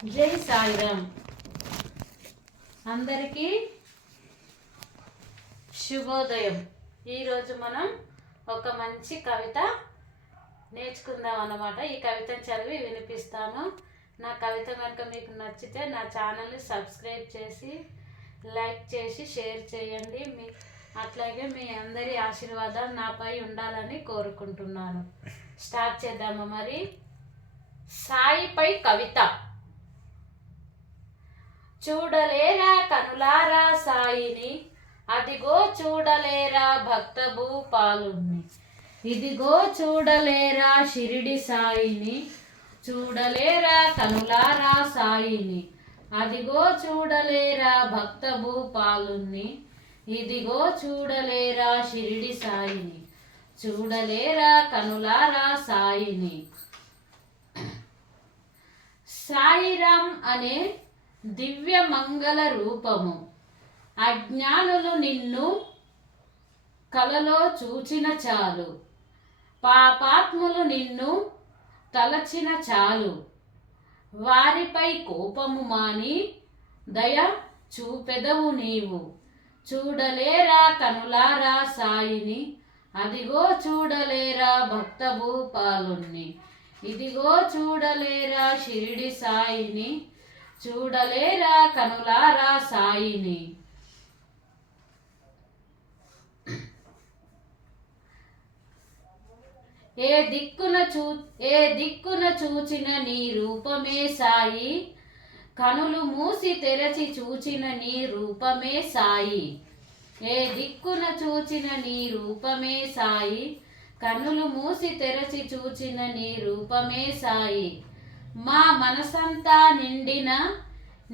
జై సాయిరామ్. అందరికీ శుభోదయం. ఈరోజు మనం ఒక మంచి కవిత నేర్చుకుందాం అన్నమాట. ఈ కవితను చదివి వినిపిస్తాను. నా కవిత కనుక మీకు నచ్చితే నా ఛానల్ని సబ్స్క్రైబ్ చేసి లైక్ చేసి షేర్ చేయండి. అట్లాగే మీ అందరి ఆశీర్వాదాలు నాపై ఉండాలని కోరుకుంటున్నాను. స్టార్ట్ చేద్దామా మరి? సాయిపై కవిత. చూడలేరా కనులారా సాయిని, అదిగో చూడలేరా భక్త భూపాలుణ్ణి, ఇదిగో చూడలేరా షిరిడి సాయిని, చూడలేరా కనులారా సాయిని, అదిగో చూడలేరా భక్త భూపాలుణ్ణి, ఇదిగో చూడలేరా షిరిడి సాయిని, చూడలేరా కనులారా సాయిని. సాయిరామ్ అనే దివ్య మంగళ రూపము, అజ్ఞానులు నిన్ను కలలో చూచిన చాలు, పాపాత్ములు నిన్ను తలచిన చాలు, వారిపై కోపము మాని దయ చూపెదవు నీవు, చూడలేరా కనులారా సాయిని, అదిగో చూడలేరా భక్త భూపాలుణ్ణి, ఇదిగో చూడలేరా షిరిడి సాయిని, చూడలేరా కనులారా సాయిని. ఏ దిక్కున చూచిన నీ రూపమే సాయి, కనులు మూసి తెరచి చూచిన నీ రూపమే సాయి, ఏ దిక్కున చూచిన నీ రూపమే సాయి, కనులు మూసి తెరచి చూచిన నీ రూపమే సాయి. మా మనసంతా నిండిన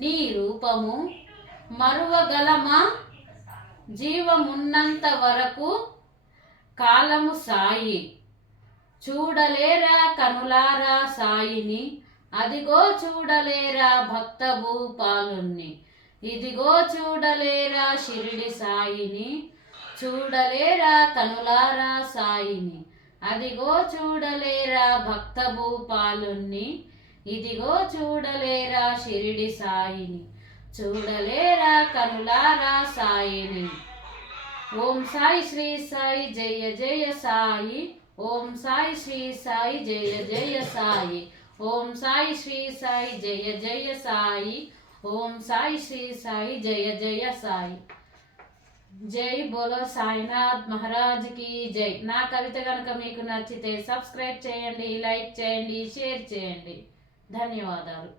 నీ రూపము మరువగలమా, జీవమున్నంత వరకు కాలము సాయి, చూడలేరా కనులారా సాయిని, అదిగో చూడలేరా భక్త భూపాలుణ్ణి, ఇదిగో చూడలేరా షిరిడి సాయిని, చూడలేరా కనులారా సాయిని, అదిగో చూడలేరా భక్త భూపాలుణ్ణి, ఇదిగో చూడలేరా షిరిడి సాయిని, చూడలేరా కనులారా సాయిని. ఓం సాయి శ్రీ సాయి జయ జయ సాయి, ఓం సాయి శ్రీ సాయి జయ జయ సాయి, ఓం సాయి శ్రీ సాయి జయ జయ సాయి, ఓం సాయి శ్రీ సాయి జయ జయ సాయి. జై బోలో సాయినాథ్ మహారాజ్ కి జై. నా కవిత కనుక మీకు నచ్చితే సబ్స్క్రైబ్ చేయండి, లైక్ చేయండి, షేర్ చేయండి. ధన్యవాదాలు.